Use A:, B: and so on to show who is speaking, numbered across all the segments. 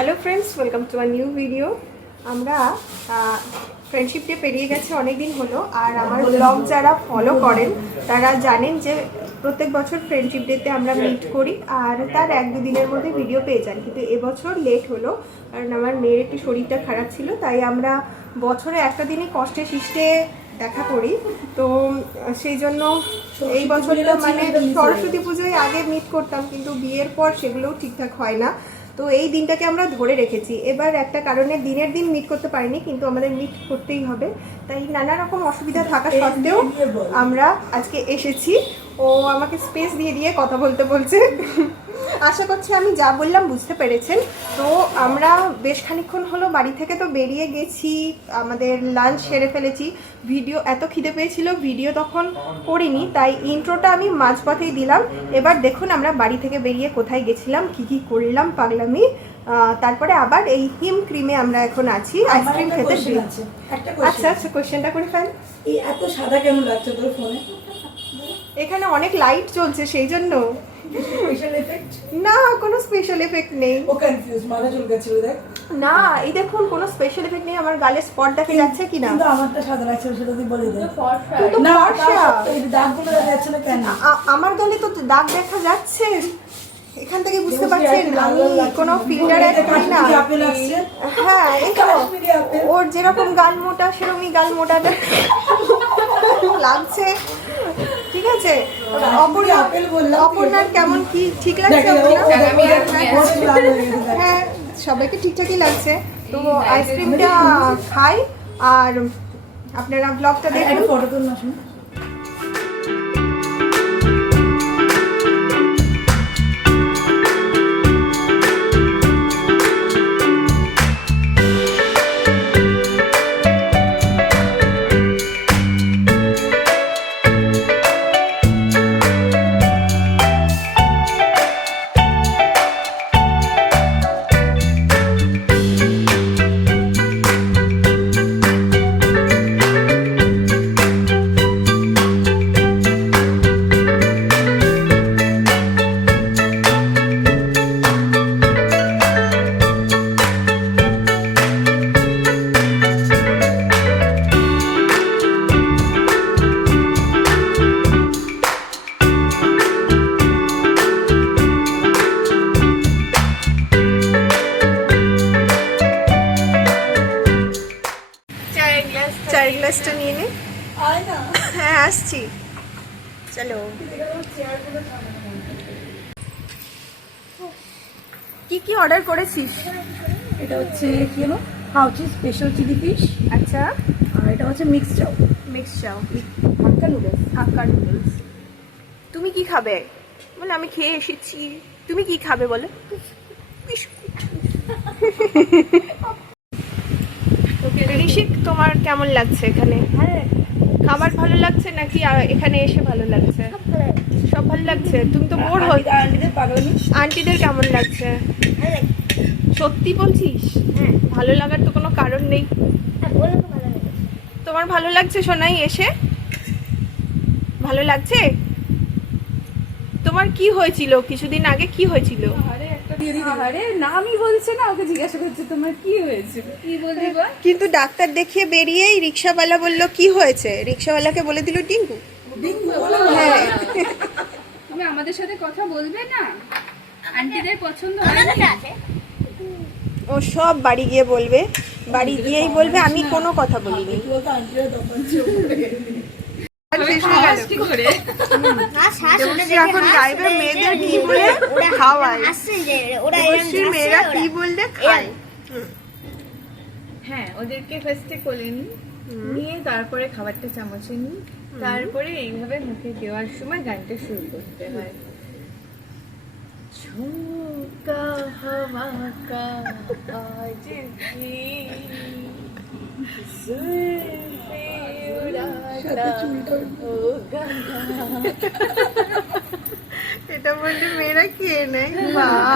A: Hello friends welcome to our new video আমরা friendship day পেরিয়ে গেছে অনেক দিন হলো আর আমার ব্লগ যারা ফলো করেন তারা জানেন যে প্রত্যেক বছর ফ্রেন্ডশিপ ডেতে আমরা মিট করি আর তার এক দু দিনের মধ্যে ভিডিও পেয়ে যান। কিন্তু এবছর লেট হলো কারণ আমার মেয়ের একটু শরীরটা খারাপ ছিল তাই আমরা বছরে একটা দিনই কষ্টে শিষ্টে দেখা করি। তো সেই জন্য এই বছরটা মানে সরস্বতী পুজোয় আগে মিট করতাম কিন্তু বিয়ের পর সেগুলোও ঠিকঠাক হয় না। তো এই দিনটাকে আমরা ধরে রেখেছি। এবার একটা কারণে দিনের দিন মিট করতে পারিনি কিন্তু আমাদের মিট করতেই হবে। তাই নানা রকম অসুবিধা থাকা সত্ত্বেও আমরা আজকে এসেছি। ও আমাকে স্পেস দিয়ে দিয়ে কথা বলতে বলছে। আশা করছি আমি যা বললাম বুঝতে পেরেছেন। তো আমরা বেশ খানিক্ষণ হলো বাড়ি থেকে তো বেরিয়ে গেছি আমাদের লাঞ্চ সেরে ফেলেছি। ভিডিও এত খিদে পেয়েছিল ভিডিও তখন করিনি তাই ইন্ট্রোটা আমি মাঝপথেই দিলাম। এবার দেখুন আমরা বাড়ি থেকে বেরিয়ে কোথায় গেছিলাম কি কি করলাম পাগলামি। তারপরে আবার এই হিম ক্রিমে আমরা এখন আছি। আইসক্রিম খেতে আচ্ছা আচ্ছা কোশ্চেনটা করে ফেল।
B: এত সাদা কেন লাগছে তোর ফোনে
A: এখানে অনেক লাইট চলছে সেই জন্য। না কোনো স্পেশাল এফেক্ট নেই।
B: ও কনফিউজ মাথা চুলকাচ্ছিল দেখ।
A: না এই দেখুন কোনো স্পেশাল এফেক্ট নেই আমার গালে স্পট দেখা যাচ্ছে কি না
B: কিন্তু আমারটা সাদা লাগছে সেটা তুই বলে দে
A: তো
B: না
A: ফর্সা।
B: এই দাগগুলো দেখা যাচ্ছে না কেন?
A: আমার গালে তো দাগ দেখা যাচ্ছে। এখান থেকে বুঝতে পারছেন আমি কোনো ফিল্টার অ্যাড করি না। হ্যাঁ ওর যেরকম গাল মোটা সেরকমই গাল মোটা। লাগছে। ঠিক আছে? অপর্ণা
B: আপেল বললাম
A: অপর্ণার কেমন কি ঠিক লাগছে
B: হয়ে দেখ।
A: হ্যাঁ সবাইকে ঠিকঠাকই লাগছে। তো আইসক্রিমটা খাই আর আপনারা ব্লগটা দেখুন।
B: ফটো তুল
A: আসছি চলো। কি কি অর্ডার করেছিস?
B: এটা হচ্ছে কি হলো? হাউচি স্পেশাল চিলি ফিশ
A: আচ্ছা।
B: আর এটা হচ্ছে মিক্স চাউ
A: মিক্স চাও
B: হাক্কা নুডলস
A: হাক্কা নুডলস তুমি কি খাবে? বলে আমি খেয়ে এসেছি। তুমি কি খাবে বলো? ঋষিক তোমার কেমন লাগছে এখানে? খাবার ভালো লাগছে নাকি এখানে এসে ভালো লাগছে? সব ভালো লাগছে? তুমি তো বোর হল
B: আন্টিদের পাগলামি?
A: আন্টিদের কেমন লাগছে? সত্যি বলছিস? হ্যাঁ। ভালো লাগার তো কোনো কারণ নেই। তোমার ভালো লাগছে সোনাই এসে? ভালো লাগছে? তোমার কি হয়েছিল? কিছুদিন আগে কি হয়েছিল?
C: আরে নামই বলছে না ওকে জিজ্ঞাসা করছে তোমার কি হয়েছে? কি বলবি বল?
A: কিন্তু ডাক্তার দেখিয়ে বেরিয়েই রিক্সাওয়ালা বলল কি হয়েছে? রিক্সাওয়ালাকে বলে দিল ডিঙ্গু। হ্যাঁ।
C: তুমি আমাদের সাথে কথা বলবে না? আন্টিদের পছন্দ হয় না
A: ও সব বাড়ি গিয়ে বলবে বাড়ি গিয়েই বলবে আমি কোনো কথা বলিনি
B: তুইও তো আন্টিরা দোকান
A: শেষ হয়ে গেল।
C: কি করে।
A: এখন গাইবে মেয়েদের কি বলে? খাওয়ায়। দেবশ্রীর মেয়েরা কি বললে খায়?
D: হ্যাঁ ওদেরকে ফার্স্টে কোলে নিই নিয়ে তারপরে খাবারটা চামচে নিই তারপরে এইভাবে মুখে দেওয়ার সময় গানটা শুরু করতে হয়। ঝুমকা হওয়া
A: এটা বললে মেয়েরা কে নেয়।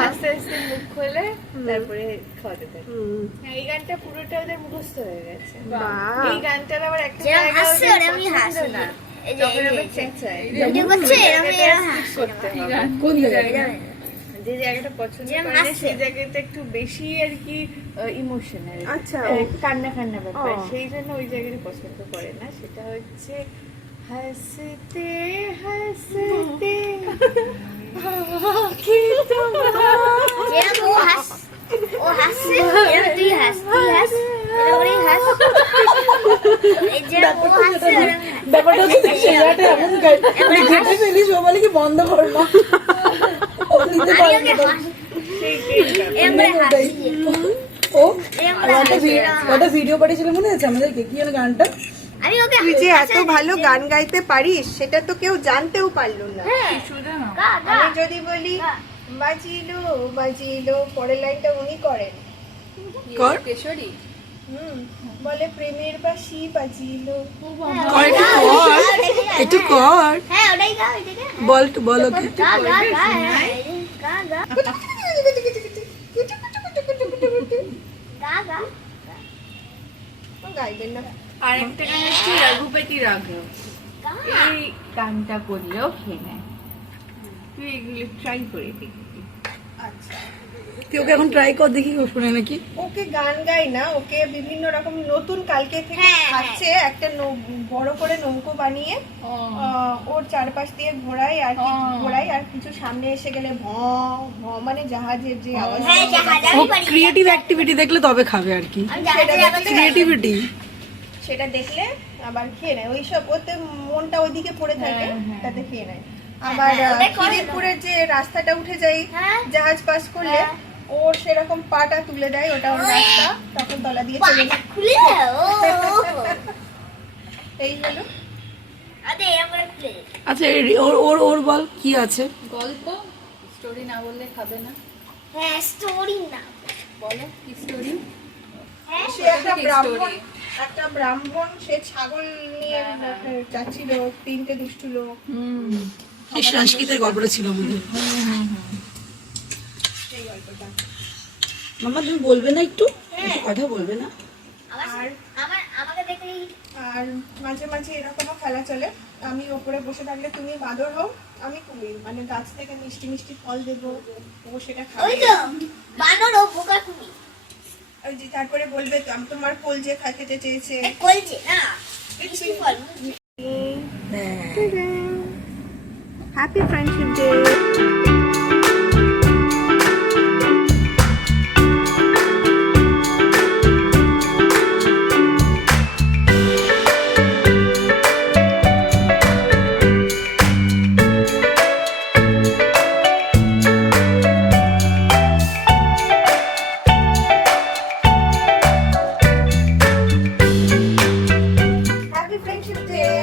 D: আস্তে আস্তে মুখ খোলে তারপরে খাওয়াতে থাকে হ্যাঁ, এই গানটা পুরোটা ওদের মুখস্থ হয়ে গেছে।
A: বাহ।
D: এই গানটার আবার একটা পছন্দ
E: হাসি।
D: না।
B: কোন জায়গায়?
D: যে জায়গাটা পছন্দ করে সেই জায়গাটা একটু বেশি আর কি ইমোশনাল
A: আচ্ছা।
D: কান্না কান্না ব্যাপার। সেই জন্য ওই জায়গাটা পছন্দ করে না। সেটা হচ্ছে হাসতে হাসতে।
E: হাস ও হাসছে তুই হাস তুই হাস হাস।
B: ব্যাপারটা হচ্ছে চেহারাটা এমন মানে ঘেটে ফেলিস ও বলে কি বন্ধ কর পারবে ও একটা ভিডিও পাঠিয়েছিল মনে আছে? আমাদেরকে কি গানটা?
A: তুই যে এত ভালো গান গাইতে পারিস সেটা তো কেউ জানতেও পারল না।
E: হ্যাঁ।
A: আমি যদি বলি। বাজিলো বাজিলো পরের লাইনটা উনি করেন।
B: কর।
C: কেশরী?
A: বলে প্রেমের বাসি বাজিলো।
B: কর একটু কর একটু কর।
E: হ্যাঁ ওটাই গা ওইটাকে
B: বল বল ওকে।
A: গাইবেন না
D: আর একটা গান হচ্ছে রঘুপতি রাঘব। এই গানটা করলেও খেয়ে নেয়। তুই এগুলো ট্রাই করে দেখবি।
A: আচ্ছা।
B: তুই ওকে এখন ট্রাই কর দেখি ও শুনে নাকি।
A: ওকে গান গাই না ওকে বিভিন্ন রকম নতুন কালকে থেকে
E: হ্যাঁ,
A: খাচ্ছে একটা বড় করে নৌকো বানিয়ে ওর চারপাশ দিয়ে ঘোরাই আর কি ঘোরাই আর কিছু সামনে এসে গেলে ভ ভ মানে জাহাজের যে আওয়াজ।
E: হ্যাঁ
B: ও ক্রিয়েটিভ অ্যাক্টিভিটি দেখলে তবে খাবে আর কি। ক্রিয়েটিভিটি
A: সেটা দেখলে আবার খেয়ে নেয়। ওইসব ওতে মনটা ওইদিকে পড়ে থাকে তাতে খেয়ে নেয়। আবার
E: হ্যাঁ।
A: খিদিরপুরের যে রাস্তাটা উঠে যায়
E: হ্যাঁ।
A: জাহাজ পাস করলে
E: হ্যাঁ।
A: ও সেরকম পাটা তুলে দেয় ওটা ওর রাস্তা। তখন তলা দিয়ে চলে
E: খুলে
A: এই হলো।
B: আচ্ছা ওর ওর ওর বল কি আছে?
C: গল্প? স্টোরি না বললে খাবে না।
E: হ্যাঁ স্টোরি না।
C: বলো কি স্টোরি
E: হ্যাঁ
A: সে একটা ব্রাহ্মণ একটা ব্রাহ্মণ সে ছাগল নিয়ে যাচ্ছিল তিনটে দুষ্টু লোক।
B: সংস্কৃতের গল্পটা ছিল আমাদের মামা তুমি বলবে না একটু? একটু কথা বলবে না?
A: আর? মাঝে মাঝে এরকমও খেলা চলে। আমি ওপরে বসে থাকলে তুমি বাদর হও আমি কুমির। মানে গাছ থেকে মিষ্টি মিষ্টি ফল দেবো ও সেটা খাবে।
E: তো ও বোকা কুমি
A: ওই যে তারপরে বলবে তো আমি তোমার ফল যে খেতে চেয়েছে।
E: এ কলছে না মিষ্টি ফল
A: হ্যাপি ফ্রেন্ডশিপ ডে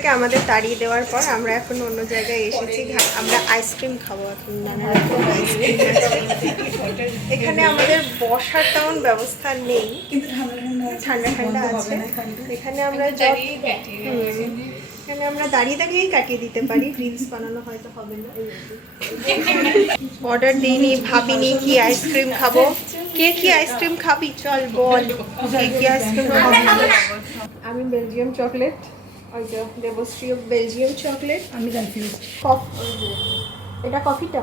A: থেকে আমাদের তাড়িয়ে দেওয়ার পর আমরা এখন অন্য জায়গায় এসেছি। আমরা আইসক্রিম খাব এখন নানা রকম আইসক্রিম। এখানে আমাদের বসার তেমন ব্যবস্থা নেই। ঠান্ডা ঠান্ডা আছে। এখানে আমরা এখানে আমরা দাঁড়িয়ে দাঁড়িয়েই কাটিয়ে দিতে পারি। রিলস বানানো হয়তো হবে না অর্ডার দিইনি ভাবিনি কি আইসক্রিম খাব। কে কি আইসক্রিম খাবি? চল বল কে কি আইসক্রিম খাবি? আমি বেলজিয়াম চকলেট। ওই যে দেবশ্রী বেলজিয়াম চকলেট
B: আমি কনফিউজ
A: কফ এটা কফিটা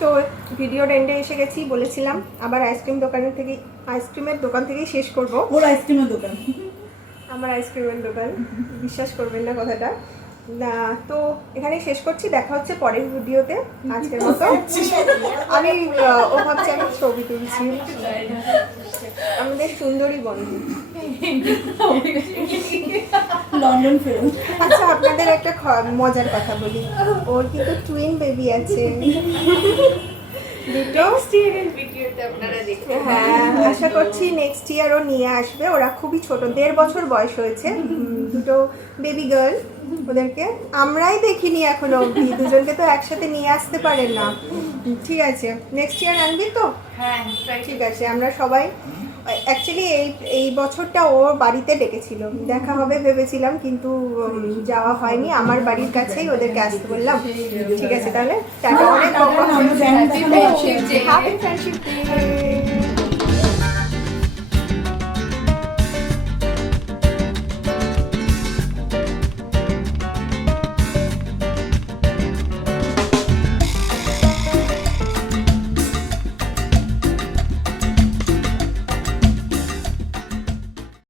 A: তো ভিডিওর এন্ডে এসে গেছি বলেছিলাম আবার আইসক্রিম দোকানের থেকে আইসক্রিমের দোকান থেকেই শেষ করব।
B: ওর আইসক্রিমের দোকান।
A: আমার আইসক্রিমের দোকান। বিশ্বাস করবেন না কথাটা। তো এখানে শেষ করছি দেখা হচ্ছে পরের ভিডিওতে আজকের মতো। আমি ও ভাবছি আমি ছবি তুলছি। আমাদের সুন্দরী বন্ধু।
B: লন্ডন ফিল্ম
A: আচ্ছা আপনাদের একটা মজার কথা বলি। ওর কিন্তু টুইন বেবি আছে। দুটো?
D: ভিডিওতে আপনারা দেখতে
A: হ্যাঁ আশা করছি নেক্সট ইয়ারও নিয়ে আসবে। ওরা খুবই ছোট দেড় বছর বয়স হয়েছে। দুটো বেবি গার্ল ওদেরকে। আমরাই দেখিনি এখনও অবধি। দুজনকে তো একসাথে নিয়ে আসতে পারেন না। ঠিক আছে। নেক্সট ইয়ার আনবি তো?
D: হ্যাঁ
A: ঠিক আছে আমরা সবাই অ্যাকচুয়ালি এই এই বছরটা ও বাড়িতে ডেকেছিল। দেখা হবে ভেবেছিলাম কিন্তু যাওয়া হয়নি। আমার বাড়ির কাছেই ওদেরকে আসতে বললাম। ঠিক আছে তাহলে টাটা। অনেক